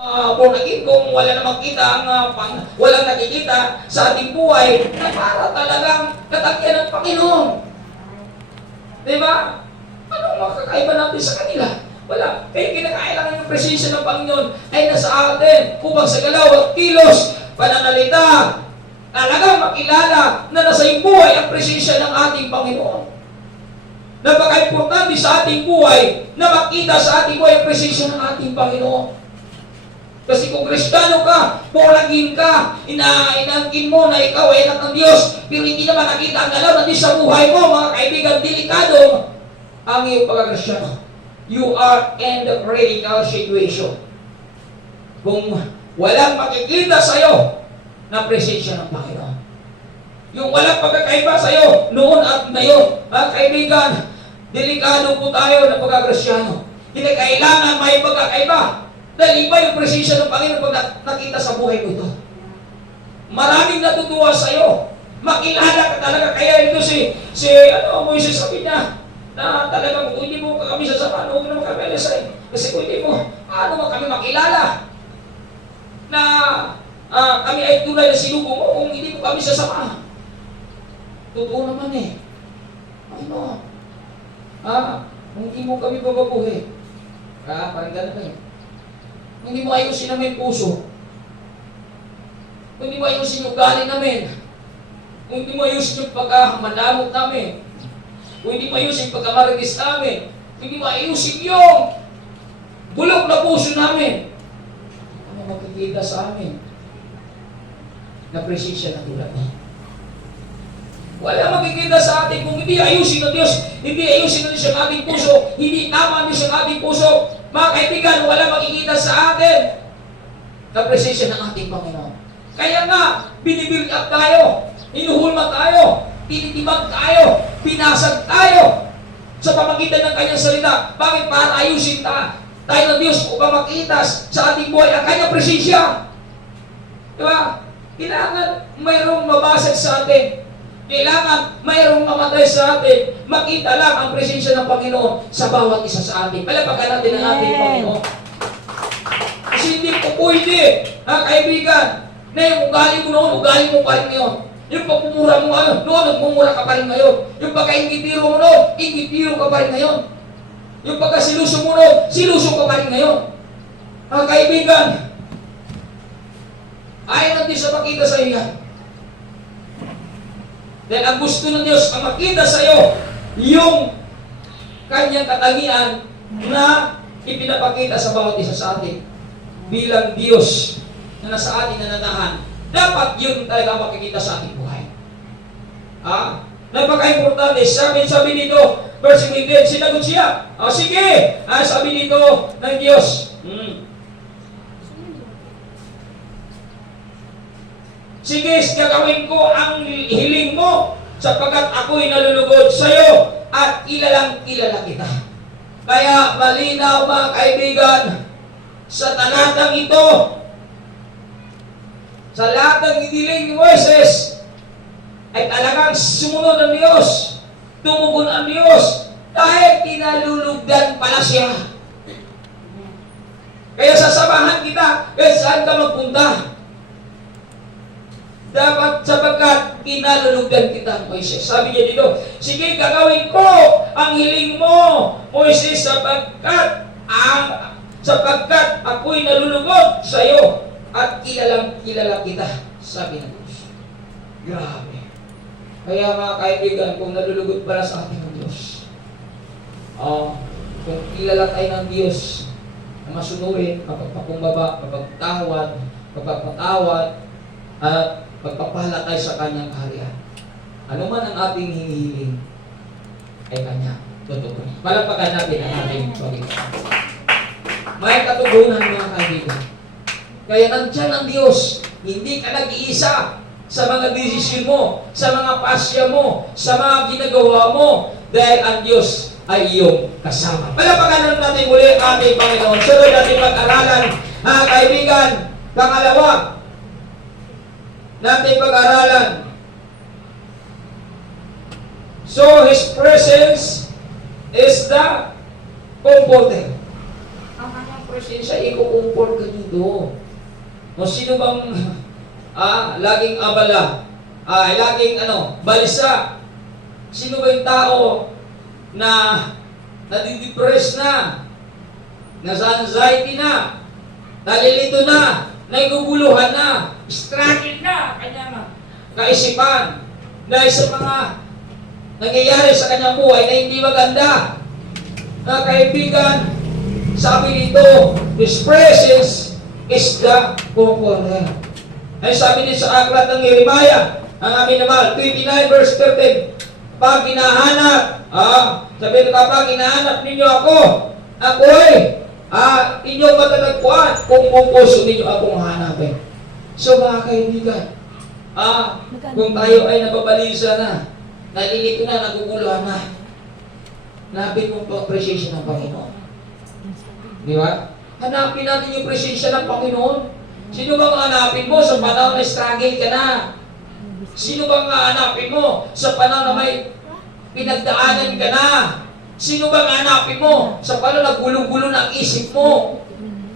Born again, kung wala namang kita walang nakikita sa ating buhay na para talagang katagyan ng Panginoon. Di ba? Anong makakaiba natin sa kanila? Wala. Kaya kinakailangan yung presensya ng Panginoon ay nasa atin upang sa galaw at kilos, pananalita, talagang makilala na nasa iyong buhay ang presensya ng ating Panginoon. Napaka-importante sa ating buhay na makita sa ating buhay ang presensya ng ating Panginoon. Kasi kung Kristiyano ka, born-again ka, inaangkin mo na ikaw ay anak ng Diyos, pero hindi naman nakita ang galaw na Diyos sa buhay mo, mga kaibigan, delikado ang iyong pagka-Kristiyano. You are in the critical situation. Kung walang makikita sa iyo na presensya ng Panginoon. Yung walang pagkakaiba sa iyo noon at ngayon, mga kaibigan, delikado po tayo na pagka-Kristiyano. Hindi kailangan may pagkakaiba. Dahil iba yung presensya ng Panginoon pag nakita sa buhay mo ito. Maraming natutuwa sa iyo. Makilala ka talaga. Kaya ito Moises sabi niya, na talagang kung hindi mo kami sasama, huwag naman kami alasay. Kasi kung hindi mo, paano mo kami makilala na kami ay tunay na sinugo mo kung hindi mo kami sasama? Totoo naman eh. Ano? Kung hindi mo kami babaguhin, parang ganun na eh. Kung hindi mo ayusin namin puso, kung hindi mo ayusin yung ugali namin, kung hindi mo ayusin yung pagkamanamot namin, kung hindi mo ayusin yung pagkamarigis namin, kung hindi mo ayusin yung bulok na puso namin, ano makikita sa amin na presensya na tulad niya? Wala makikita sa atin kung hindi ayusin ng Diyos, hindi ayusin ng Diyos ang ating puso, hindi tama ng Diyos ang ating puso. Mga kaibigan, wala makikita sa atin na presensya ng ating Panginoon. Kaya nga, binibuild up tayo, inuhulma tayo, tinitibag tayo, pinasag tayo sa pamagitan ng kanyang salita. Bakit? Para ayusin tayo ng Diyos upang makita sa ating buhay ang kanyang presensya. Diba? Kailangan mayroong mabasag sa atin. Kailangan mayroong mamatay sa atin. Makita lang ang presensya ng Panginoon sa bawat isa sa atin. Palapakan natin ang ating Panginoon. Kasi hindi po pwede, kaibigan, na yung ugali mo noon, ugali mo pa rin ngayon. Yung pagmumura mo noon, nagmumura ka pa rin ngayon. Yung pagka-ingitiro mo noon, ingitiro ka pa rin ngayon. Yung pagka-siluso mo noon, siluso ka pa rin ngayon. Kaibigan, ayaw natin sa makita sa iyo. Dahil ang gusto ng Diyos ang makita sa iyo yung kanyang katangian na ipinapakita sa bawat isa sa atin bilang Diyos na nasa atin nananahan. Dapat yun talaga makikita sa ating buhay. Napaka-importante. Sabi dito, verse 15, sinagot siya. Sige, sabi dito ng Diyos. Sige, gagawin ko ang hiling mo sapagkat ako'y nalulugod sa iyo at kilalang kilala kita. Kaya malinaw mga kaibigan, sa talatang ito, sa lahat ng iniling ni Moises, ay talagang sumunod ang Diyos, tumugon ang Diyos, dahil kinalulugdan pala siya. Kaya sasamahan kita, kahit saan ka magpunta. Dapat sapagkat kinalulugdan kita, Moises. Sabi niya dito, sige, gagawin ko ang hiling mo, Moises, sapagkat ako'y nalulugod sa iyo at kilala kita, sabi ng Diyos. Grabe. Kaya mga kaibigan, kung nalulugod pala sa atin ng Diyos, kung kilala tayo ng Diyos na masunurin, mapagpakumbaba, mapagpatawad, at magpapala tayo sa kanyang kaharian. Ano man ang ating hinihiling ay kanya tutugunin. Palagpagan natin ang ating Panginoon. May katugunan mga kaibigan. Kaya nandyan ang Diyos. Hindi ka nag-iisa sa mga desisyon mo, sa mga pasya mo, sa mga ginagawa mo, dahil ang Diyos ay iyong kasama. Palagpagan natin muli ang ating Panginoon. Sunod natin pag-aralan, mga kaibigan, pangalawa, natin pag-aralan. So, His presence is the comforter. Ang kanyang presensya, i-comfort ka niyo. mundo? O sino bang laging abala? Laging balisa? Sino ba yung tao na nadidepress na, nasa anxiety na, nalilito na, naguguluhan na, struggle na, kanyang kaisipan dahil sa mga nangyayari sa kanyang buhay na hindi maganda? Kaibigan, sabi dito, His presence is the comforter. Ay sabi din sa aklat ng Jeremiah, ang aming naman, 29 verse 13, pag hinahanap, sabi nito, kapag hinahanap ninyo ako'y inyong matatagpuan kung puso ninyo akong hanapin. So mga kaibigan, kung tayo ay nababalisa na, nalilito na, naguguluhan na, hanapin mo po ang presensya ng Panginoon. Di ba? Hanapin natin yung presensya ng Panginoon. Sino bang hanapin mo sa panahon na struggle ka na? Sino bang hanapin mo sa panahon na may pinagdaanan ka na? Sino bang hanapin mo sa panahon na gulo-gulo ng isip mo?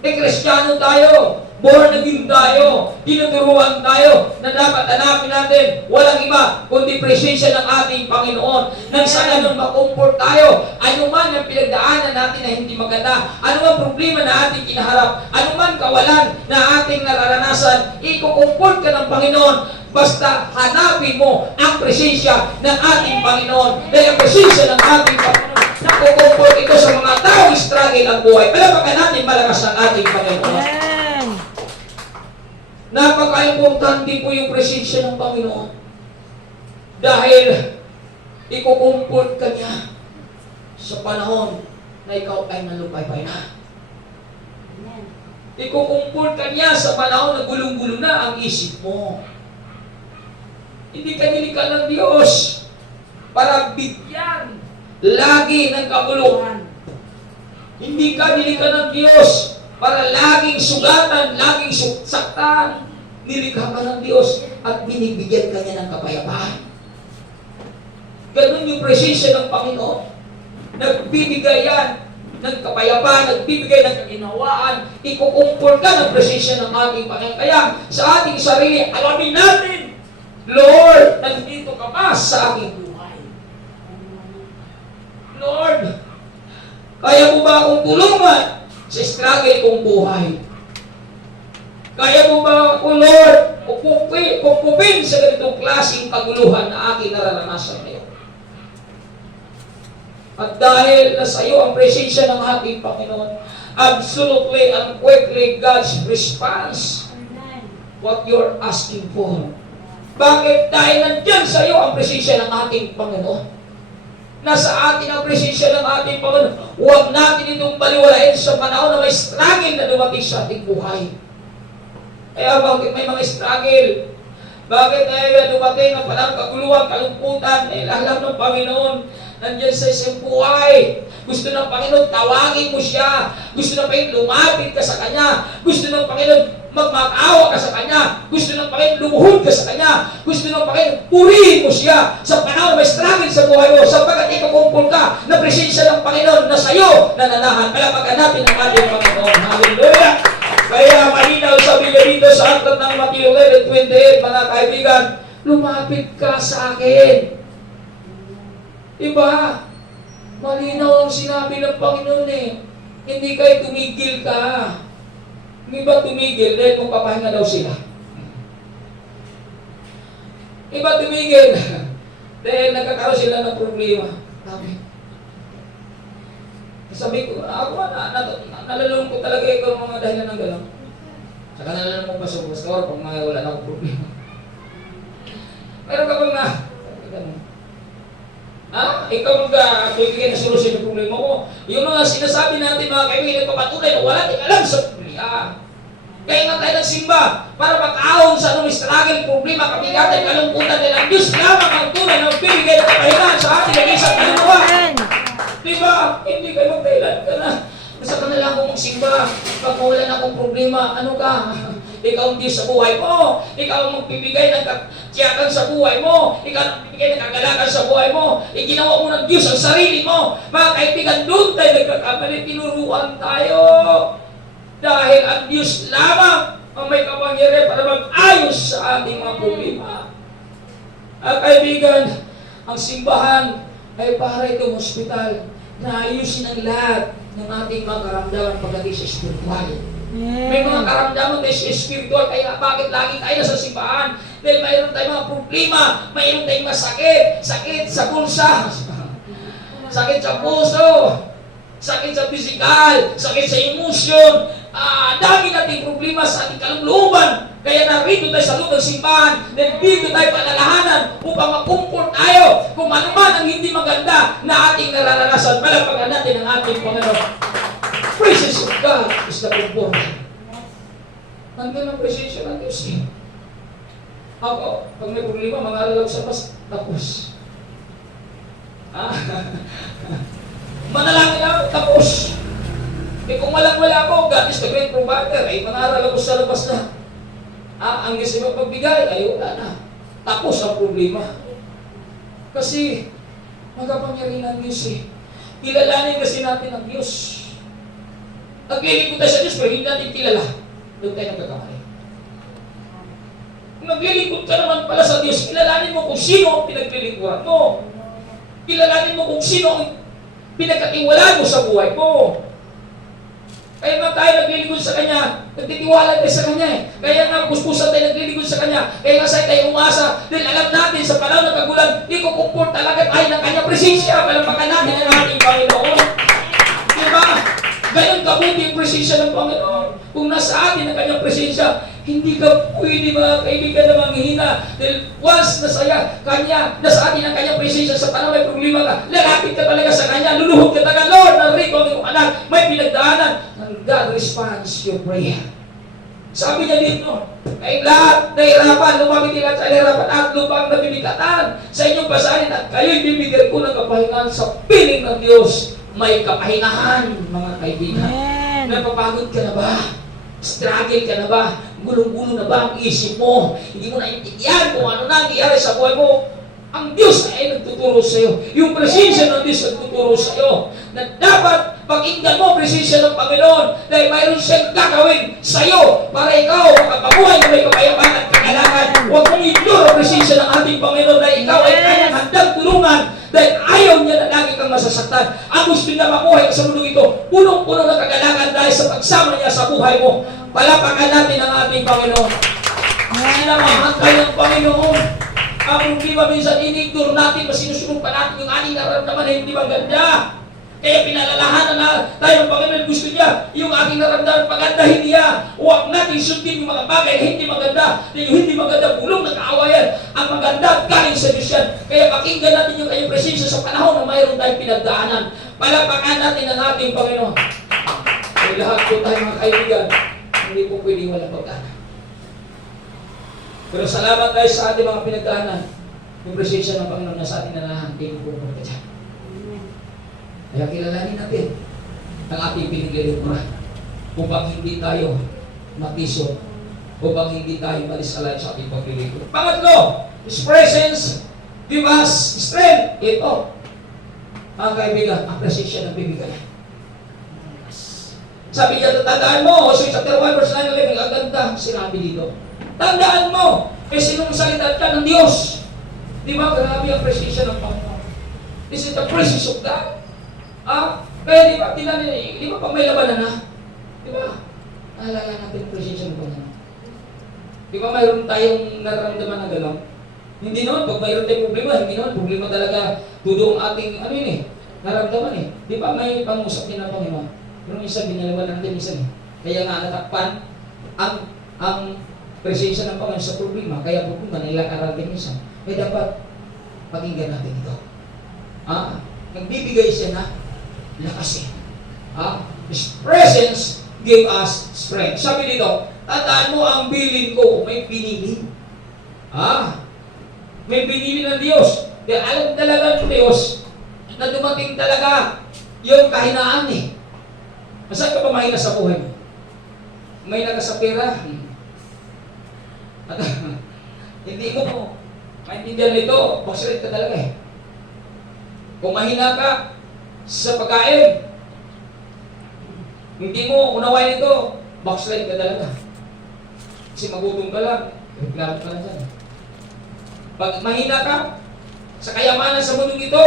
Kristiyano tayo, born again tayo, tinuturuan tayo na dapat hanapin natin walang iba kundi presensya ng ating Panginoon. Nang sa ganun makomfort tayo, anuman ang pinagdaanan natin na hindi maganda, anuman problema na ating kinaharap, anuman kawalan na ating nararanasan, ikukomfort ka ng Panginoon. Basta hanapin mo ang presensya ng ating Panginoon. Dahil ang presensya ng ating Panginoon, nakukomfort ito sa mga taong struggle ang buhay. Palapakan natin malakas ang ating Panginoon. Napaka-importante po yung presensya ng Panginoon. Dahil ikukomfort ka niya sa panahon na ikaw ay nalupaypay na. Ikukomfort ka niya sa panahon na gulong-gulo na ang isip mo. Hindi ka nilikha ng Diyos para bigyan lagi ng kabuluhan. Hindi ka nilikha ng Diyos para laging sugatan, laging saktan. Nilikha ka ng Diyos at binibigyan ka niya ng kapayapaan. Ganun yung presensya ng Panginoon. Nagbibigay yan ng kapayapaan, nagbibigay ng kaginhawaan. Ikukumpul ka ng presensya ng ating Panginoon. Kaya sa ating sarili, alamin natin, Lord, nandito ka ba sa aking buhay? Lord, kaya mo ba akong tulungan sa struggle kong buhay? Kaya mo ba ako, Lord, kupupin sa ganitong klaseng kaguluhan na aking nararanasan ngayon? At dahil nasa iyo ang presensya ng ating Panginoon, absolutely and quickly God's response what you're asking for. Bakit? Dahil nandyan sa iyo ang presensya ng ating Panginoon. Nasa atin ang presensya ng ating Panginoon. Huwag natin itong baliwalain sa panahon na may struggle na dumating sa ating buhay. Kaya bakit may mga struggle? Bakit ay dumating ang panahon kaguluhan, kalungkutan, alam ng Panginoon, nandyan sa isang buhay. Gusto ng Panginoon, tawagin mo siya. Gusto ng Panginoon, lumapit ka sa Kanya. Gusto ng Panginoon, magmag-awa ka sa Kanya. Gusto ng Panginoon, lumuhod ka sa Kanya. Gusto ng Panginoon, purihin mo siya sa panahon may struggle sa buhay mo sapagkat ikakumpul ka na presensya ng Panginoon na sa iyo nananahan. Palapakan natin ang ating Panginoon. Hallelujah! Kaya malinaw sabi niya dito sa aklat ng Matthew 11:28, mga kaibigan, lumapit ka sa akin. Diba? Malinaw ang sinabi ng Panginoon Hindi kayo tumigil ka. Hindi ba tumigil dahil magpapahinga daw sila? Iba tumigil dahil nagkakaroon sila ng problema. Sabi ko, ako nalalungkot talaga ikaw mga dahilan ng gano'n. Saka nalalungkot pa sa pastor kung wala na akong problema. Meron ka bang gano'n? Ikaw magbibigay ng solusyon ng problema mo. Yung mga sinasabi natin mga kaibigan, nagpapatunay na wala tayong alam sa problema. Kaya nga tayo nagsimba para mag-ahon sa anong struggle, problema, kabigatan, kalungkutan nila. Ang Diyos lamang ang tunay na magbibigay ng kapahingahan sa ating nag-isang kaluluwa. Diba? Hindi kayo magdahilan ka na. Basta ka na lang akong magsimba. Pag mawalan akong problema, ano ka? Ikaw ang Diyos sa buhay mo. Ikaw ang magbibigay ng tiyakan sa buhay mo. Ikaw ang magbibigay ng kagalakan sa buhay mo. Iginawa mo ng Diyos ang sarili mo. Mga kaibigan, doon tayo nagkakamali. Tinuruan tayo. Dahil ang Diyos lamang ang may kapangyarihan para mag-ayos sa ating mga problema. At kaibigan, ang simbahan ay para itong hospital na ayusin ang lahat ng ating mga karamdaman pagdating sa spiritual. May mga karamdaman tayo sa spiritual, kaya bakit lagi tayo sa simbahan? Dahil mayroon tayong mga problema, mayroon tayong masakit, sakit sa bulsa, sakit sa puso, sakit sa physical, sakit sa emosyon, dami nating problema sa ating kalooban. Kaya narito tayo sa loob ng simbahan, dahil dito tayo palalahanan upang makumport tayo kung ano man ang hindi maganda na ating nararanasan. Palapagan natin ang ating Panginoon. Presence of God is the comfort. Nandun ang presensya ng Diyos. Ako, pag may problema, mangalala sa mas, tapos. Manalangin ako, tapos. Kung walang-wala ako, God is the great provider, ay mangaral ako sa labas na. Ang gusto mo pagbigay, ay wala na. Tapos ang problema. Kasi, magapangyarihan ng Diyos eh. Kilalanin kasi natin ang Diyos. Naglilingkod tayo sa Diyos, pero hindi natin kilala. Doon tayo nagkakamali. Kung naglilingkod ka naman pala sa Diyos, kilalanin mo kung sino ang pinaglilingkuran mo. Kilalanin mo kung sino ang pinagkatiwalaan mo sa buhay mo. Kaya nga tayo naglilingkod sa Kanya, nagtitiwala tayo sa Kanya eh. Kaya nga puspusan tayo naglilingkod sa Kanya. Kaya nga sa'yo tayo umasa. Dahil alam natin sa panahon ng kagulan, ikukumport talaga tayo ng Kanya presensya. Palampakan natin ang ating Panginoon. Diba? Gayon kabuti ang presensya ng Panginoon. Kung nasa atin ang Kanyang presensya, hindi ka pwede mga kaibigan na manghihina. Dahil once nasa atin ang Kanyang presensya sa panahon may problema ka, lalapit ka talaga sa Kanya, luluhod ka talaga, Lord, narito ang iyong anak, may pinagdaanan. And God responds your prayer. Sabi niya dito, ay lahat na hirapan, lumapit lahat sa hirapan at lupang nabibigatan sa inyong basahin at kayo'y bibigyan ko ng kapahingahan sa piling ng Diyos. May kapahingahan, mga kaibigan. Napapagod ka na ba? Struggle ka na ba? Gulong-gulo na ba ang isip mo? Hindi mo naintindihan kung ano nangyayari sa buhay mo. Ang Diyos ay nagtuturo sa iyo. Yung presensya ng Diyos nagtuturo sa iyo. Na dapat pakinggan mo presensya ng Panginoon dahil mayroon siyang gagawin sa iyo para ikaw makapabuhay na may kapayapaan at kagalakan. Huwag mong ignore ang presensya ng ating Panginoon dahil ikaw ay kanyang handang tulungan dahil ayaw niya na lagi kang masasaktan. Ang gusto niya mabuhay sa mundo ito, punong-puno ng kagalakan dahil sa pagsama niya sa buhay mo. Palapakan natin ang ating Panginoon. Sinamahan tayo ng Panginoon. Ang problema minsan inignore natin, masinusunod pa natin yung ating naramdaman na hindi maganda. Kaya pinalalahanan na tayo ng Panginoon, gusto niya yung ating naramdaman pagandahin niya. Huwag natin sundin yung mga bagay na hindi maganda. Yung hindi maganda, bulong na kaawayan. Ang maganda at galing sa Diyos yan. Kaya pakinggan natin yung kanyang presensya sa panahon na mayroon tayong pinagdaanan. Palapakan natin ang ating Panginoon. Kaya lahat po tayo mga kaibigan, hindi po pwedeng walang pagdaanan. Pero salamat tayo sa ating mga pinagdaanan. Yung presensya ng Panginoon na sa ating nanahanting po ka dyan. Kaya kilalanin natin ang ating pinaglilingkuran upang hindi tayo mapiso, upang hindi tayo malisalay sa ating paglilingkuran. Pangatlo, His presence give us strength. Ito, mga kaibigan, ang presensya ng bibigay. Sabi niya, tandaan mo, Hosea chapter 1 verse 9-11, ang ganda sinabi dito. Tandaan mo, sinong salita ka ng Diyos. Di ba? Grabe ang presensya ng Panginoon. This is the presence of God. Kaya di ba, di ba pag may labanan na? Di ba? Naalala natin ang presensya ng Panginoon. Di ba mayroon tayong nararamdaman na gano'n? Hindi naman, pag mayroon tayong problema, hindi naman, problema talaga tudo ang ating, naramdaman eh. Di ba may pangusap din ng Panginoon? Pero minsan, binalaman natin minsan eh. Kaya nga natakpan ang presensya ng Panginoon sa problema, kaya pupunta na ilang aral din minsan. Kaya dapat pakinggan natin ito. Nagbibigay siya na lakas eh. His presence give us strength. Sabi dito, tandaan mo ang bilin ko, may pinili. May pinili ng Diyos. Kaya alam talaga ng Diyos na dumating talaga yung kahinaan eh. Saan ka pa mahina sa buhay mo? May ka sa pera? At hindi mo maintindihan nito, magsalit ka talaga eh. Kung mahina ka sa pagkain, hindi mo unawain ito, backslide ka talaga. Kasi magutom ka lang, reklamo ka lang dyan. Pag mahina ka, sa kayamanan sa mundong ito,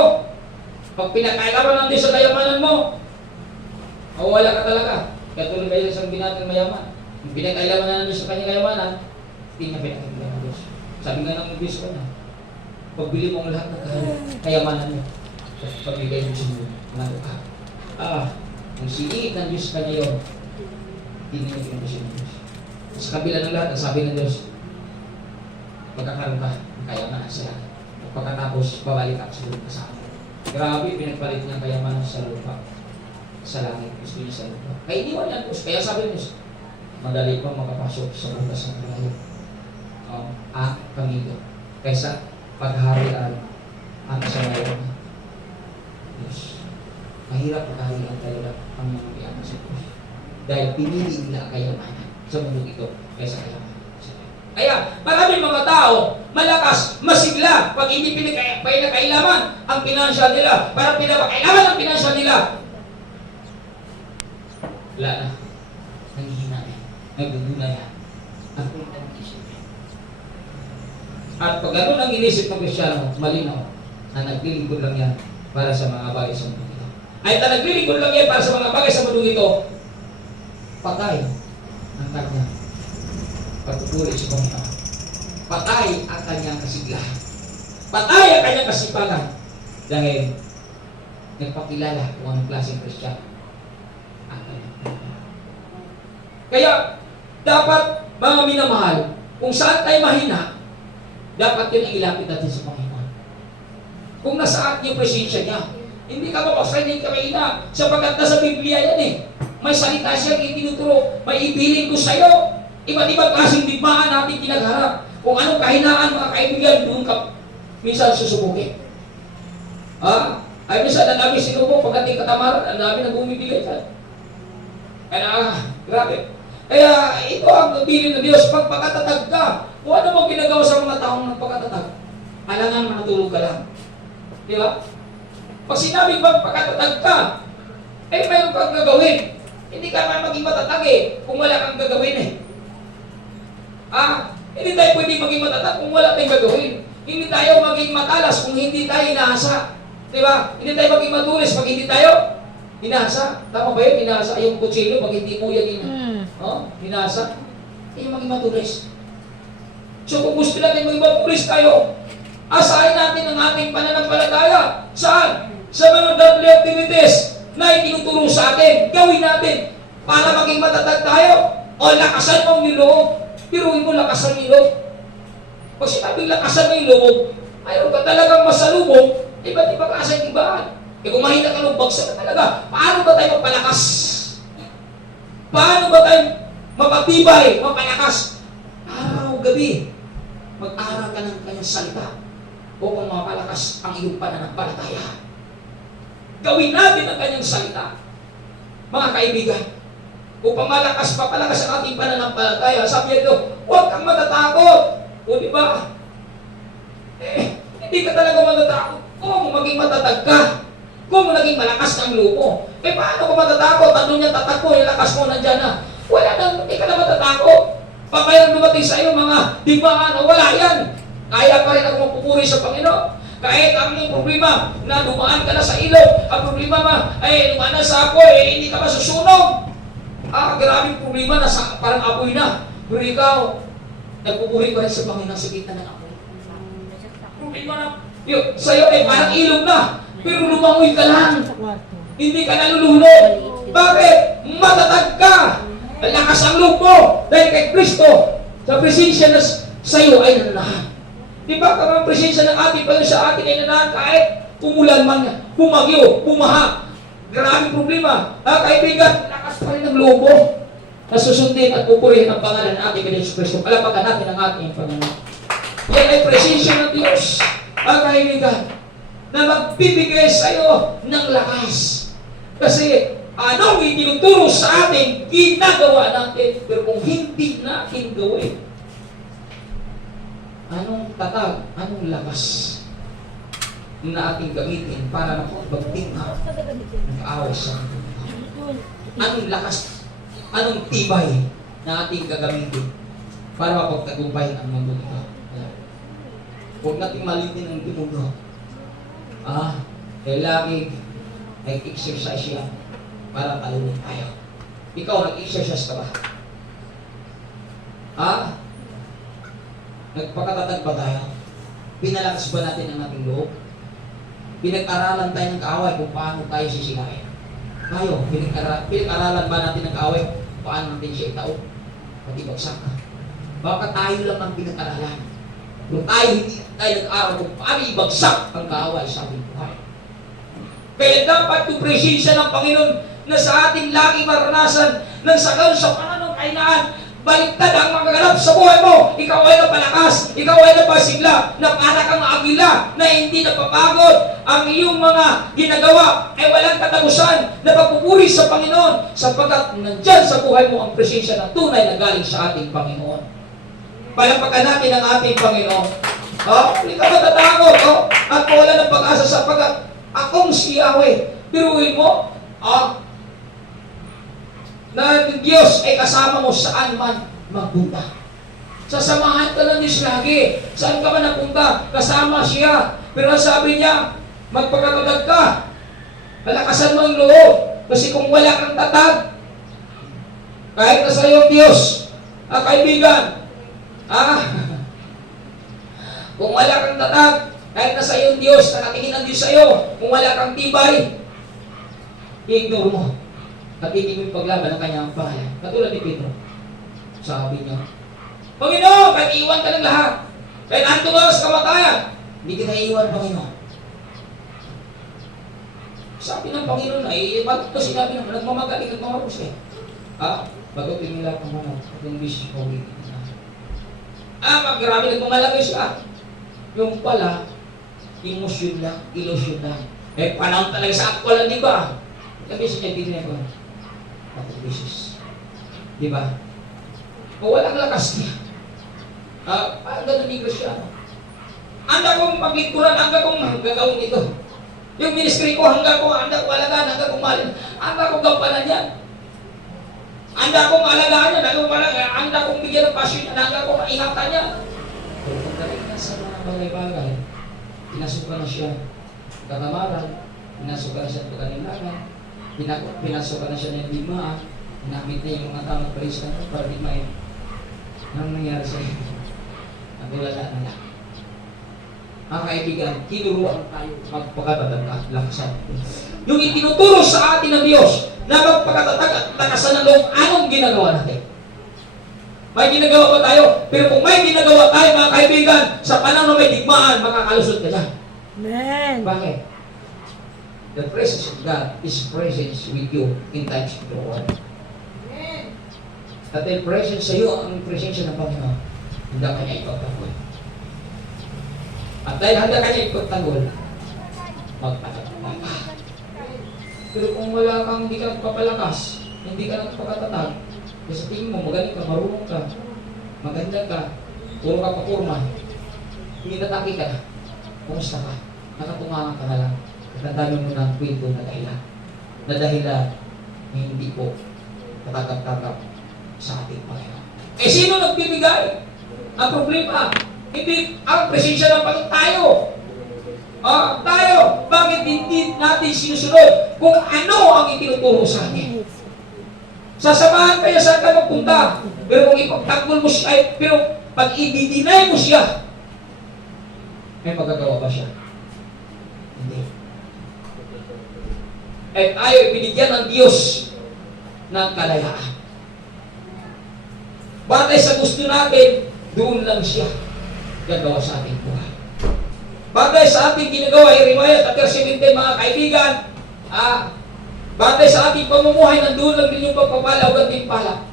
pag pinakailaman ng Diyos sa kayamanan mo, mawawala ka talaga. Katulad kayo sa binatang mayaman. Yung pinakailaman na ng Diyos sa kanyang kayamanan, hindi niya pinakailaman ng Diyos. Sabi nga ng Diyos ko na, pagbili mo ang lahat ng kayamanan mo, pagbigay mo sa iyo, mga ka. Kung siniit ng Diyos ka ngayon, hindi niya pinagpasya ng Diyos. Sa kabila ng lahat, ang sabi ng Diyos, pagkakaroon ka, kayamanan sa lahat. Pagkatapos, babalik ka sa lupa sa akin. Grabe, pinagpalit niya ang kayamanan sa lupa. Sa langit, gusto niya sa lupa. Kaya iniwan niya ang Diyos. Kaya sabi niya, madali pa makapasok sa bukas ng langit. Kamigo. Kaysa pagharian ang sa ngayon. Diyos. Mahirap pagharian talaga ang mga piyaman sa Diyos. Dahil pinili nila ang kayamanan sa mundo ito kaysa kayamanan. Kaya maraming mga tao, malakas, masigla, pag hindi pinakailaman ang pinansyal nila, para pinapakailaman ang pinansyal nila. Wala na. Nanghihina yan. Nagdudula yan. Ang kulit ang isip yan. At pag ganun ang inisip ng Kristyano, malinaw na naglilingkod lang yan para sa mga bagay sa mundo ito. Ay naglilingkod lang yan para sa mga bagay sa mundo ito, patay ang kanya pagpupuri sa Panginoon. Patay ang kanyang kasiglahan. Patay ang kanyang kasipagan. Dahil nagpakilala kung anong klaseng Kristiyano ang kanyang. Kaya, dapat mga minamahal, kung saan tayo mahina, dapat yun ang ilapit natin sa Panginoon. Kung nasaan yung presensya niya, hindi ka mapasay, hindi ka mahina, sapagkat nasa Biblia yan eh. May salita siya, itinuturo, may ipiling ko sa'yo. Iba't ibang klaseng digmaan natin kinagharap. Kung anong kahinaan, mga kaibigan, doon ka minsan susubukin. Ay minsan, ang dami sinubok, pagdating katamaran, ang dami na bumibigay dyan. Kaya, grabe. Kaya, ito ang bilin ng Diyos, pagpakatatag ka. Kung ano mo ginagawa sa mga taong nagpakatatag, alangan matulog ka lang. Di ba? Pag sinabing pagpakatatag ka, mayroon kang gagawin. Hindi ka man maging matatag kung wala kang gagawin Hindi tayo pwede maging matatag kung wala tayong gagawin. Hindi tayo maging matalas kung hindi tayo inaasa. Diba? Hindi tayo maging matulis pag hindi tayo inaasa. Tama ba yun? Inaasa yung kutsilyo pag hindi mo yan inaasa. Hindi maging matulis. So kung gusto natin maging matulis tayo, asahin natin ang ating pananampalataya. Saan? Sa mga daily activities na itinuturo sa atin. Gawin natin para maging matatag tayo. O lakasan mo ang loob. Piruin mo lakasan ng ilog. Pag sinabing lakasan ng ilog, ayaw ka talagang masalubong, iba't ibang klase ng ibaan. Kung mahina ka ng bagsak ka talaga, paano ba tayo mapalakas? Paano ba tayo mapatibay, mapalakas? Araw-gabi, mag-aral ka ng kanyang salita upang mapalakas ang iyong pananampalataya. Gawin natin ang kanyang salita. Mga kaibigan, upang malakas, papalakas ang ating pananampalataya. Sabi niya ito, huwag kang matatakot. O diba? Hindi ka talaga matatakot. Kung maging matatag ka, kung naging malakas ng lupo, paano ka matatakot? Ano niya tatakbo, yung lakas mo nandyan na. Wala nang, hindi ka na matatakot. Pagkayang dumating sa iyo mga digmaan, wala yan. Kaya pa rin ako magpupuri sa Panginoon. Kahit ang iyong problema na dumaan ka na sa ilog, ang problema dumaan na sa apoy, hindi ka masusunog. Grabe problema na parang apoy na. Pero ikaw, nagpupuri ka rin sa Panginoon sa gitna ng apoy. Problema na. Sa'yo parang ilog na. Pero lumangoy ka lang. Hindi ka nalulunod. Bakit? Matatag ka. Lakas ang loob mo. Dahil kay Kristo, sa presensya na sa'yo ay nananahan. Di ba? Karang presensya ng ating Panginoon sa atin ay nananahan kahit umulan man, bumagyo, bumaha. Grabe problema. Kaibigan, lakas pa rin ang loob mo na susundin at pupurihin ang pangalan ng ating Panginoon Kristo. Palapakan natin ang ating Panginoon. Yan ay presensya ng Diyos. Kaibigan, na magbibigay sa iyo ng lakas. Kasi anong itinuturo sa atin, ginagawa natin. Pero kung hindi natin gawin, anong tatag, anong lakas na ating gamitin para makapagbigma ng away sa mundo? Anong lakas Anong tibay na ating gagamitin para mapagtagumpay ang mundo nito? Huwag natin malitin ang timundo. Lagi nag-exercise yan para talunin tayo. Ikaw, nag-exercise ka ba? Nagpakatatag ba tayo? Pinalakas ba natin ang ating loob? Pinag-aralan tayo ng kaaway kung paano tayo sisilain. Tayo, pinag-aralan ba natin ng kaaway kung paano natin siya itao? Pati bagsak ka. Baka tayo lang ang pinag-aralan. Kung tayo hindi tayo nag-aaral kung paano ibagsak ang kaaway sa ating buhay. Kaya dapat yung presensya ng Panginoon na sa ating laging maranasan ng sagal sa pananong kainaan, baliktad ang magaganap sa buhay mo. Ikaw ay napalakas, ikaw ay napasigla, na para kang agila, na hindi napapagod. Ang iyong mga ginagawa ay walang katapusan, na pagpupuri sa Panginoon, sapagkat nandyan sa buhay mo ang presensya ng tunay na galing sa ating Panginoon. Palapakan natin ang ating Panginoon. Hindi ka matatakot. At wala ng pag-asa sapagkat akong si Yahweh. Biruin mo, na Diyos ay kasama mo saan man magpunta. Sasamahan ka ng Diyos lagi. Saan ka man napunta, kasama siya. Pero sabi niya, magpakatatag ka. Palakasan mo ang loob. Kasi kung wala kang tatag, kahit na sa iyong Diyos, kaibigan, kung wala kang tatag, kahit na sa iyong Diyos, nakatingin ang Diyos sa iyo, kung wala kang tibay, i-ignore mo. Napitin mo yung paglaban ng kanyang pangalan. Katulad ni Pedro. Sabi niya, Panginoon, kahit iwan ka ng lahat. Kahit anto ka sa kamatayan, hindi kita iwan, Panginoon. Sabi ng Panginoon ay, bakit ko sinabi naman, nagmamagaling at mamarus eh. Bago pinila ka mo, itong wish ko, marami nagmamalagay siya. Yung pala, emosyon lang, ilusyon lang. Panahon talaga sa actual, di ba? Sabi siya, hindi ko. At beses. Di ba? Kung walang lakas niya. Parang ganun ni Cristiano. Handa kong paglingkuran, handa kong gagawin ito. Yung ministry ko, handa kong alagaan, handa kong malin. Handa kong gampanan yan. Handa kong alagaan yan, handa kong bigyan ng passion, handa kong ingatan yan. Pero pagdating na sa mga bagay-bagay, pinasukan na siya katamaran, pinasukan na siya ng pagkanilangan, pinasukan na siya ng digmaan, pinamit na yung mga tamang palis na para digmain. Anong nangyari sa iyo? Nagulala na lang. Mga kaibigan, tinuruan tayo magpakatatag at lakasan. Yung itinuturo sa atin ng Diyos na magpakatatag at lakasan ng loob, anong ginagawa natin? May ginagawa ba tayo? Pero kung may ginagawa tayo, mga kaibigan, sa panahon na may digmaan, makakalusot ka dyan. Amen. Bakit? The presence of God is presence with you in times of trouble. At dahil presence sa iyo, ang presensya ng Panginoon, handa ka niya ipagtanggol. At dahil handa ka niya ipagtanggol, magpakatatag ka. Pero kung wala kang, hindi ka nagpapalakas, hindi ka nagpakatatag, sa tingin mo, magaling ka, marunong ka, maganda ka, puro ka papurma, hindi nataki ka na, kumusta ka? Nakatungangan ka na lang. Natandaan mo ng kwento na dahilan na hindi po tatagap-tagap sa ating Panginoon. Sino nagbibigay? Ang problema, hindi ang presensya ng Panginoon tayo. Tayo, bakit hindi natin sinusunod kung ano ang itinuturo sa atin? Sasamahan kaya saan ka magpunta, pero kung ipagtanggol mo siya, pero pag i-deny mo siya, may magagawa ba siya? Hindi. Ay tayo binigyan ng Diyos ng kalayaan. Batay sa gusto natin, doon lang siya gagawa sa ating buhay. Batay sa ating ginagawa, Jeremiah 17, mga kaibigan, batay sa ating pamumuhay, nandoon lang din yung pagpapala o gantimpala.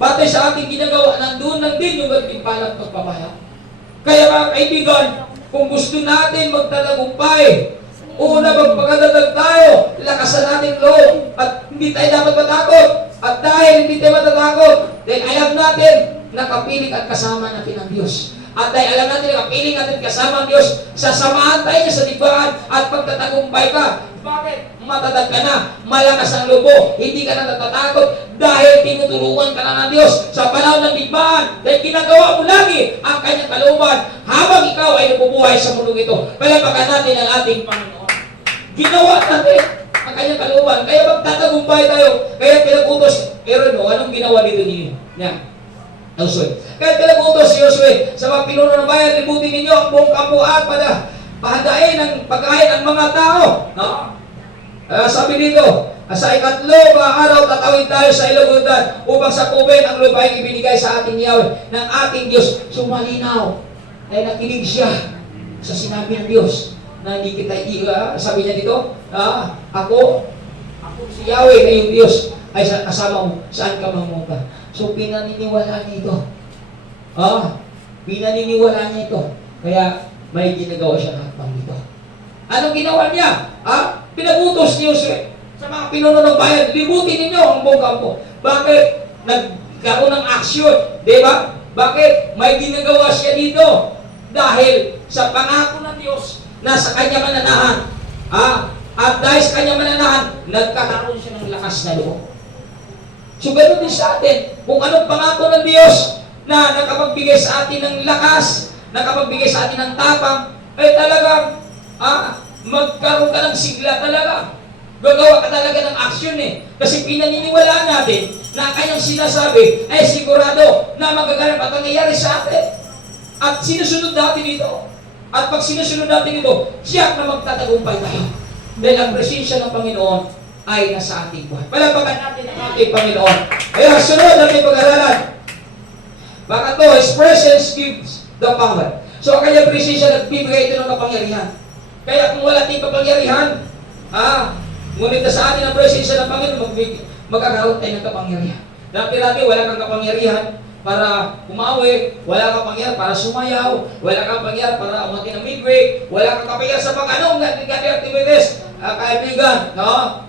Batay sa ating ginagawa, nandoon lang din yung gantimpala at pagpapala. Kaya mga kaibigan, kung gusto natin magtatagumpay, una, magpakatatag tayo, lakasan natin loob, at hindi tayo dapat matakot. At dahil hindi tayo matatakot, then alam natin nakapiling at kasama natin ang Diyos. At dahil alam natin, nakapiling natin kasama ang Diyos, sasamahan tayo niya sa digmaan at pagtatagumpay ka. Bakit? Matatag ka na, malakas ang lobo, hindi ka na natatakot dahil tinutulungan ka na ng Diyos sa panahon ng digmaan. Dahil ginagawa mo lagi ang kanyang kalooban habang ikaw ay nabubuhay sa mundong ito. Palapakan natin ang ating Panginoon. Ginawa natin ang kanyang kalooban. Kaya magtatagumpay tayo. Kaya pinag-utos. Pero anong ginawa dito niyo? Yan. Josue. Kaya pinag-utos si Josue sa mga pinuno ng bayan, libutin ninyo ang buong kampo at pahandain ang pagkain ng mga tao. No? Sabi dito, sa ikatlong araw tatawid tayo sa ilog Jordan upang sakupin ang lupaing ibinigay sa ating Yahweh ng ating Diyos. Sumalinaw ay nakinig siya sa sinabi ng Diyos na hindi kita sabi niya dito, ako si Yahweh na yung Diyos ay kasama mo, saan ka mamunta. So, pinaniniwala niya ito. Pinaniniwala niya ito. Kaya, may ginagawa siya ng hakbang dito. Anong ginawa niya? Pinagutos niyo sa mga pinuno ng bayan, libutin ninyo ang buong kampo. Bakit? Nagkaroon ng aksyon. Diba? Bakit? May ginagawa siya dito. Dahil sa pangako ng Diyos na sa kanya mananahan. At dahil sa kanya mananahan, nagkakaroon siya ng lakas na loob. So, ganoon din sa atin. Kung anong pangako ng Diyos na nakapagbigay sa atin ng lakas, nakapagbigay sa atin ng tapang, ay talagang magkaroon ka ng sigla talaga. Gagawa ka talaga ng aksyon Kasi pinaniniwalaan natin na kanyang sinasabi ay sigurado na magaganap at nangyayari sa atin. At sinusunod natin ito. At pag sinusunod natin ito, siya na magtatagumpay tayo. Dahil ang presensya ng Panginoon ay nasa ating buhay. Palapakan natin ang ating Panginoon. Kaya sunod natin pag-aralan. Baka to, His presence gives the power. So, ang kanyang presensya nagbibigay ito ng kapangyarihan. Kaya kung wala tayong kapangyarihan, ngunit sa atin ang presensya ng Panginoon, magkakaroon tayo ng kapangyarihan. Dati-dati, wala kang kapangyarihan para umawi, wala kang kapangyarihan para sumayaw, wala kang kapangyarihan para umati ng midway, wala kang kapangyarihan sa pag-anong activities, kaibigan, no?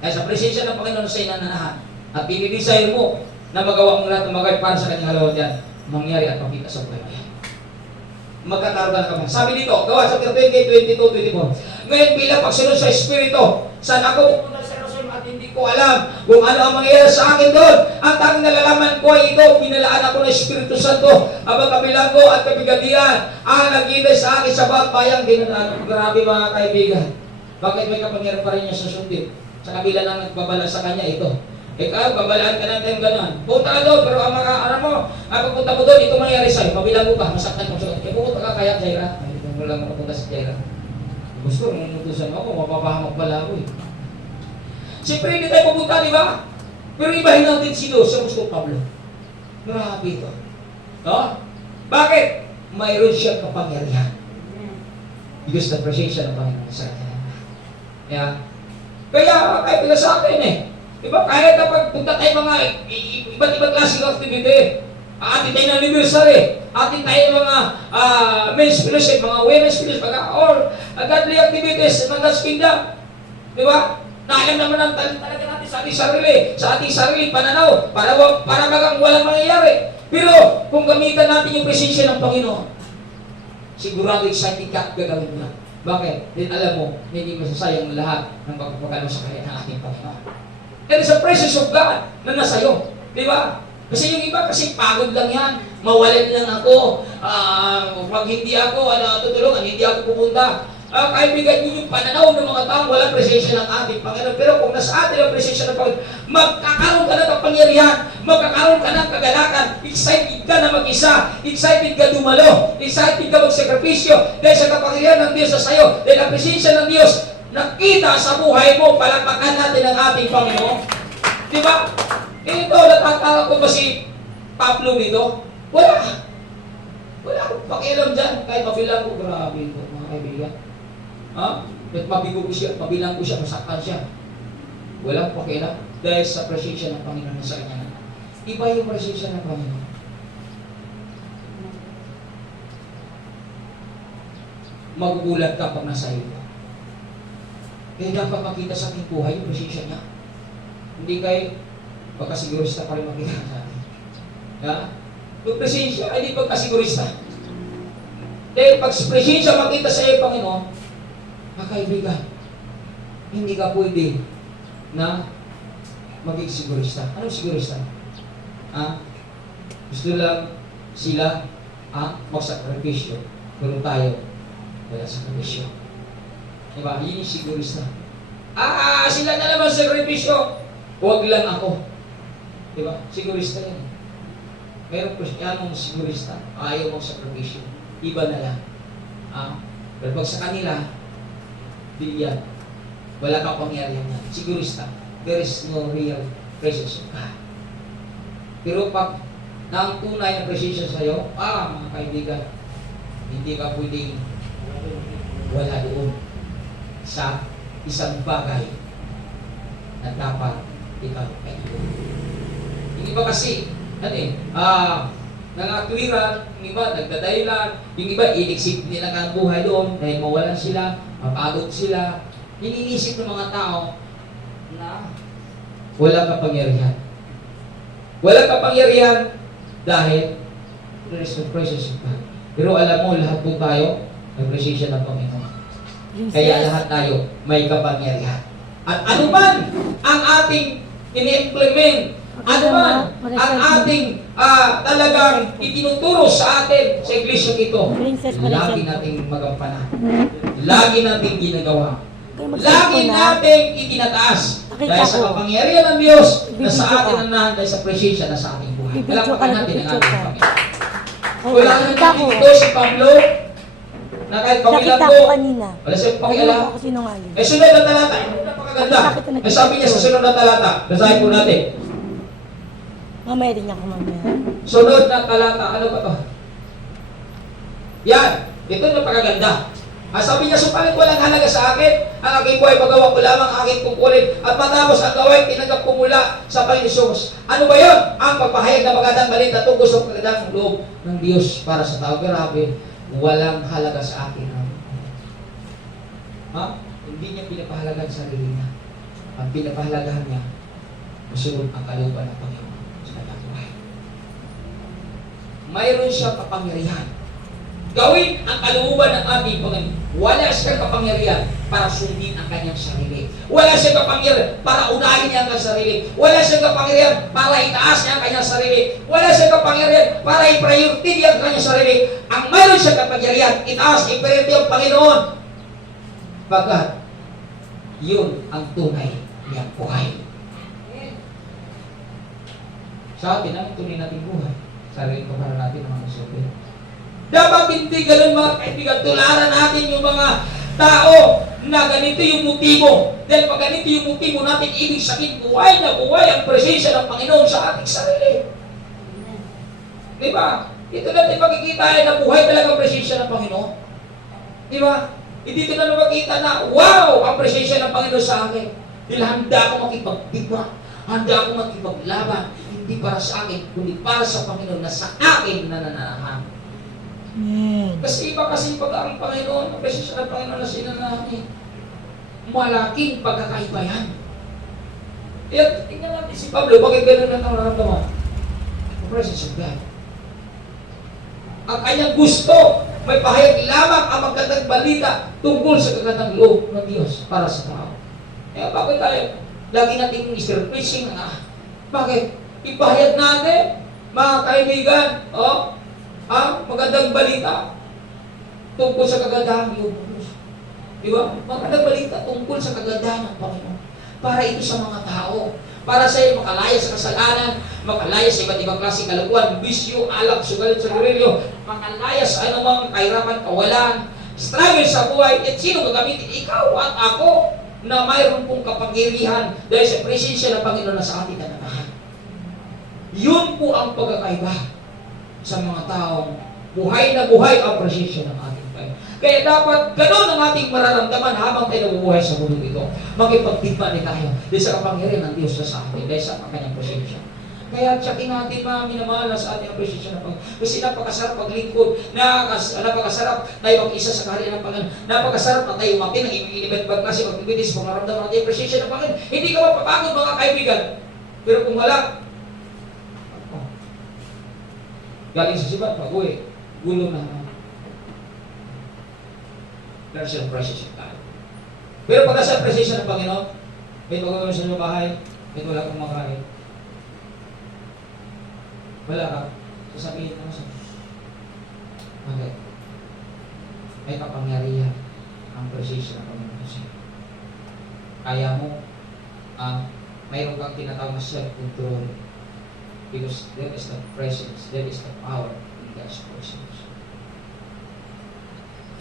Kaya sa presensya ng Panginoon sa inanahan at dinidesire mo na magawa mo lahat ng magay para sa kanyang halawan yan, mangyari at makita sa buhay mo yan. Magkakaroon ka na. Sabi dito, gawa sa 22:24. Ngayon bilang pagsunod sa Espiritu, saan ako pupunta sa Jerusalem at hindi ko alam kung ano ang mangyayari sa akin doon. Ang tanging nalalaman ko ay ito, pinalaan ako ng Espiritu Santo, abang kabilang ko at kabigatian ang naghintay sa akin sa bawat bayang dinadaan. Grabe mga kaibigan. Bakit may kapangyarihan pa rin niya sa sundin? Sa kabila ng nagbabala sa kanya ito. Ikaw, babalaan ka ng time gano'n. Punta ka doon, pero ang mga mo, pagpunta mo doon, ito mangyayari sa'yo. Pabilang mo ka, masaktan mo siya. Kaya pupunta ka kaya, Jaira. Ay, ito mo lang makapunta sa Jaira. Gusto, mumutusan ako, mapapahamag pala ako Siyempre, hindi tayo pupunta, di ba? Pero ibahin natin si Diyos sa gusto Pablo. Grabe ito. No? Bakit? Mayroon siyang kapangyarihan. Because the presensya ng Panginoon sa kanya. Kaya pala sa atin Diba? Kaya kapag punta tayo mga iba't ibang klaseng activity, atin tayo ng anniversary, atin tayo mga men's fellowship, mga women's fellowship, or godly activities ng God's kingdom. Diba? Naalam naman ang talaga natin sa ating sarili pananaw, para bagang walang mangyayari. Pero kung gamitan natin yung presensya ng Panginoon, sigurado excited ka at gagawin mo. Bakit? Then alam mo, hindi masasayang lahat ng pagpapagano sa kanya ng ating Panginoon. There is a presence of God na nasa iyo. Di ba? Kasi yung iba, kasi pagod lang yan. Mawalan lang ako. Pag hindi ako tutulungan, hindi ako pupunta. Kaibigan yun yung pananaw ng mga tao, walang presensya ng ating Panginoon. Pero kung nasa atin ang presensya ng Panginoon, magkakaroon ka ng kapangyarihan, magkakaroon ka ng kagalakan, excited ka na mag-isa, excited ka dumalo, excited ka magsakripisyo, dahil sa kapangyarihan ng Diyos sa sayo, dahil ang presensya ng Diyos, nakita sa buhay mo, palakpakan natin ang ating Panginoon. Di ba? Ito, natataka ko ba si Pablo dito? Wala akong pakialam dyan. Kahit mabilang ko, grabe ito, mga kaibigan. At mabilang ko siya, masaktan siya. Walang pakialam. Dahil sa presensya ng Panginoon sa kanya. Iba yung presensya ng Panginoon. Magugulat ka pag nasa iyo. Kaya dapat makita sa ating buhay yung presensya niya. Hindi kayo pagkasigurista pa rin makita sa atin. Ha? Yung presensya, ay di pagkasigurista. Dahil pag presensya makita sa iyo, Panginoon, kaibigan, hindi ka pwede na maging sigurista. Anong sigurista? Ha? Gusto lang sila magsakripisyo, pero tayo wala sakripisyo. Diba? Yun yung sigurista. Sila na naman sakripisyo, huwag lang ako. Diba? Sigurista yan. Meron po siya mong sigurista, ayaw mong sakripisyo. Iba na lang. Pero pag sa kanila, bilyan, wala kang pangyarihan yan. Sigurista, there is no real presence of God. Pero pag nang tunay na presensya sa iyo, mga kaibigan, hindi ka pwedeng wala doon sa isang bagay na dapat ikaw ay doon. Yung iba kasi, nangatwiran, yung iba nagdadahilan, yung iba iniksip nila ang buhay doon dahil mawalan sila, mapagod sila. Iniisip ng mga tao na walang kapangyarihan. Walang kapangyarihan dahil there is no presence of God. Pero alam mo, lahat po tayo may presensya ng Panginoon. Kaya lahat tayo may kapangyarihan. At ano man ang ating ini-implement, ano man ang ating talagang itinuturo sa atin sa iglesia ito, lagi nating magampanan. Lagi nating ginagawa. Lagi nating itinataas. Dahil sa kapangyarihan ng Diyos na sa atin ang nahan, dahil sa presensya na sa ating buhay. Palakpakan natin ang ating Panginoon. Wala na natin ito si Pablo, na kahit pakilang ko, wala siyang pakialam. Sunod na talata, napakaganda. Sabi niya sa sunod na talata, basahin po natin. Mamaya din ako mamaya. Sunod na talata, ano ba to? Yan, ito napakaganda. Sabi niya, supalit walang halaga sa akin, ang aking buhay pagawa ko lamang ang aking tungkulin, at matapos ang gawain, tinanggap ko mula sa Panginoon Hesus. Ano ba yun? Ang pagpahayag ng magandang balita tungkol sa magandang loob ng Diyos para sa tao. Grabe, walang halaga sa akin. Hindi niya pinapahalagan sa sarili niya. Ang pinapahalagahan niya, masunod ang kalooban ng Panginoon sa kanyang buhay. Mayroon siyang kapangyarihan. Gawin ang kalooban ng ating Panginoon. Wala siyang kapangyarihan para sundin ang kanyang sarili. Wala siyang kapangyarihan para unahin niya ang kanyang sarili. Wala siyang kapangyarihan para itaas niya ang kanyang sarili. Wala siyang kapangyarihan para i-priority niya ang kanyang sarili. Ang mayroon siyang kapangyarihan, itaas, i-priority ang Panginoon. Pagkat yun ang tunay niyang buhay. Sa atin, ang tunay nating buhay. Sarili ko para natin ang mga susunod. Dapat hindi ganun mga kaibigan, tularan natin yung mga tao na ganito yung motibo. Dahil pag ganito yung motibo natin, ibig sabihin buhay na buhay ang presensya ng Panginoon sa ating sarili. Diba? Ito natin makikita na buhay talaga ang presensya ng Panginoon. Diba? Dito na makikita na, wow, ang presensya ng Panginoon sa akin. Dahil handa ako makipagdiba, handa ako makipaglaban, hindi para sa akin, kundi para sa Panginoon na sa akin nananahan. Kasi iba kasi pag ang Panginoon, ang presensya ng Panginoon na sinanahan, malaking pagkakaiba yan. Kaya tingnan natin si Pablo, bakit gano'n ang nararamdaman? The presence of God. Ang kanyang gusto, may pahayag lamang ang magandang balita tungkol sa kagandang loob ng Diyos para sa tao. Kaya bakit tayo lagi natin Mr. Preaching bakit? Ipahayag natin, mga kaibigan, ang magandang balita tungkol sa kagandahan ng Diyos. Di ba? Magandang balita tungkol sa kagandahan ng Panginoon. Para ito sa mga tao. Para sa iyo makalaya sa kasalanan, makalaya sa iba't ibang klaseng kalukuhan, bisyo, alak, sugalit sa gorilyo, makalaya sa anumang kahirapan, kawalan, struggle sa buhay, at sino gagamitin? Ikaw at ako na mayroon pong kapangyarihan dahil sa presensya ng Panginoon na sa ating kananahan. Yun po ang pagkakaiba sa mga taong buhay na buhay ang presensya ng ating Panginoon. Kaya dapat ganoon ang ating mararamdaman habang tayo nabubuhay sa mundo ito. Makipagtigma din tayo dahil sa kapangyarihan ng Diyos na sa atin dahil sa kanyang presensya. Kaya tsakin natin mga minamahal sa ating presensya ng Panginoon. Kasi napakasarap paglingkod, napakasarap tayo mag-isa sa kaharian ng Panginoon. Napakasarap na tayo umatin ng ibang klase mag-ibigis kung naramdaman natin yung presensya ng Panginoon. Hindi ka mapapagod mga kaibigan. Pero kung wala, Galing sa sibat, pag-uwi, gulo na naman. Meron silang presensya ng tayo. Pero pag nasa presensya ng Panginoon, may magagawin sa inyong bahay, may wala kang makain. Wala ka. Sasabihin mo sa okay. May kapangyarihan ang presensya ng Panginoon sa'yo. Kaya mo mayroon kang tinatawag na self-control because there is the presence, there is the power in God's presence.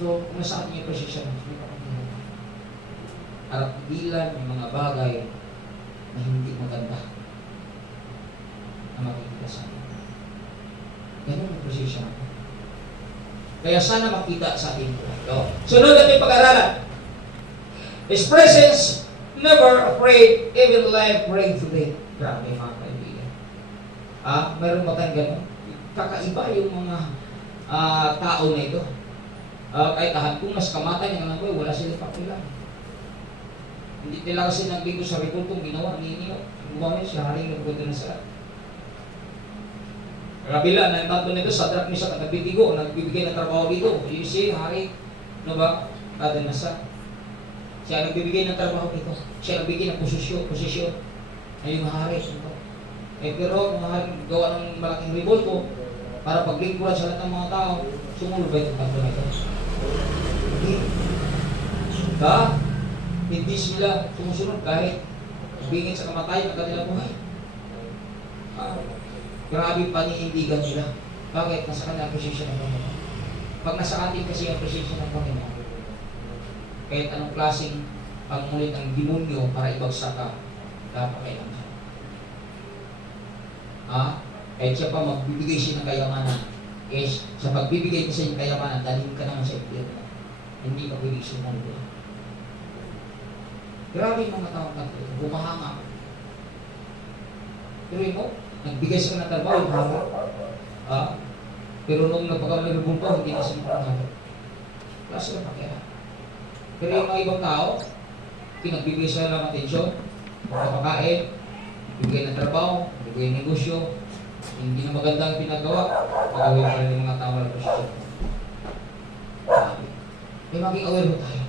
So, kung nasa ating yung presensya ng Panginoon, para pigilan yung mga bagay na hindi maganda na makikita sa atin. Ganun ang presensya ng Panginoon. Kaya sana makita sa ating buhay. Sunod natin pag-aralan. His presence, never afraid, even life praying today. Grabe mga kaibigan. Meron ba tayong gano'n? Kakaiba yung mga tao na ito. Kahit kung mas kamatay ng anak ko, wala silang pakilang. Hindi nila kasi nagbigo sa repultong ginawa ni Nino. Gumamit siya, haring nagpunta na sa kabila na yung tanto nito, Sadrak, Meshach at Abednego, nagbibigay ng trabaho dito. You see, hari, ano ba? Kada nasa. Siya nagbibigay ng trabaho dito. Siya nagbibigay ng posisyon. Ay yung hari. Pero mga hari, gawa ng malaking revolto, para paglingkuran sa lahat ng mga tao, sumunod ba itong tanto nito? Hindi sila sumusunod kahit bingit sa kamatayan ng kanilang buhay. Grabe paninindigan nila. Bakit? Nasa kanila ang presensya ng Panginoon. Pag nasa atin kasi ang presensya ng Panginoon, kahit anong klaseng pangulit ng demonyo para ibagsak ka, napakailang siya. Kahit siya pa magbibigay siya ng kayamanan, sa pagbibigay ko sa inyong kayamanan, dalhin ka naman sa impyerno. Hindi ka pwede sumunod. Grabe yung mga taong kanto, bumahanga. Pero mo, nagbigay sila ng trabaho, bumahanga. Pero nung napagawin ng rebulto, hindi na sila bumahanga. Wala sila pakialam. Pero yung mga ibang tao, pinagbigay sila ng atensyon, makakain, bigay ng trabaho, bigay ng negosyo, hindi na maganda ang pinagawa, pagawin pa rin yung mga tao ng posisyon. May maging aware mo tayo.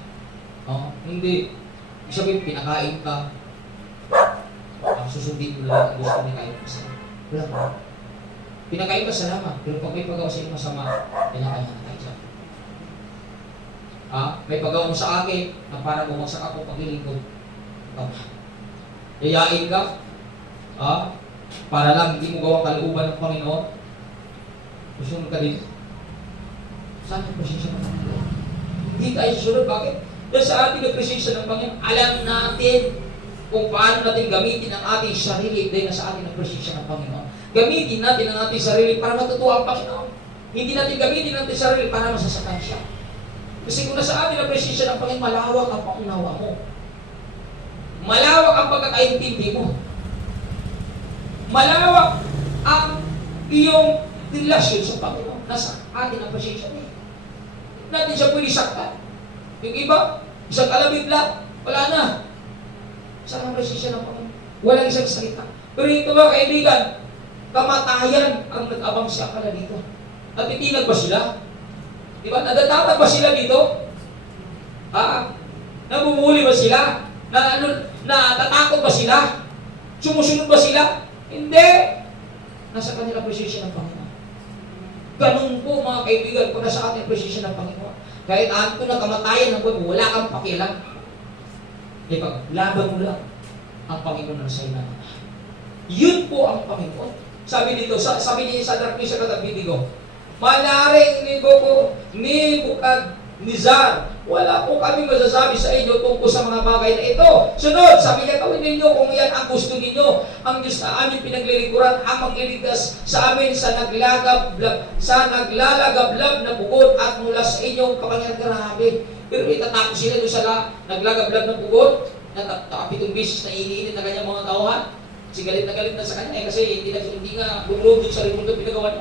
Hindi. Sabihin, pinakain ka, susundin mo lang ang gusto niya kain masama. Wala mo. Pinakain ka, salamat. Pero pag may pagawa sa inyo masama, pinakain na tayo dyan. May pagawa mo sa akin na para bumagsak ako paglilingkod. Yayain ka, para lang hindi mo gawang kalooban ng Panginoon. Susunod ka din. Saan yung posisyon ng Panginoon? Hindi tayo susunod. Bakit? Dahil sa ating presensya ng Panginoon, alam natin kung paano natin gamitin ang ating sarili dahil nasa ating presensya ng Panginoon. Gamitin natin ang ating sarili para matutuwa ang Panginoon. Hindi natin gamitin ang ating sarili para masasaktan siya. Kasi kung nasa ating presensya ng Panginoon, malawak ang paunawa mo. Malawak ang pagkakaintindi mo. Malawak ang iyong relasyon sa Panginoon. Nasa atin ang presensya niya. Natin siya pwede saktan. Yung iba, isang alabit lang, wala na. Saan ang presensya ng Panginoon? Walang isang salita. Pero ito mga kaibigan, kamatayan ang nag-abang sa akala dito. Natitinag ba sila? Diba? Nadatatag ba sila dito? Namumuli ba sila? Natatakot ba sila? Sumusunod ba sila? Hindi. Nasa kanila presensya ng Panginoon. Ganun po mga kaibigan, kung nasa ating presensya ng Panginoon. Kahit anto na kamatayan ng buhay, wala kang pakialam. Paglaban mo lang ang Panginoon na sa'yo na. Yun po ang Panginoon. Sabi dito, sabi niya sa Sadrak, Meshach at Abednego, manaring Nebukadnezar, wala po kami masasabi sa inyo tungkol sa mga bagay na ito. Sunod, sabi niya, gawin ninyo kung yan ang gusto ninyo. Ang Diyos na amin pinaglilingkuran ang magliligtas sa amin sa naglalagablab na bukod at mula sa inyong kapangyarihan. Grabe. Pero itatakot sila doon sa naglagablab na bukod, na pitong bisis na iniinit na kanyang mga tauhan. Kasi galit na sa kanya kasi hindi nga lumulog sa rimulto pinagawa niya.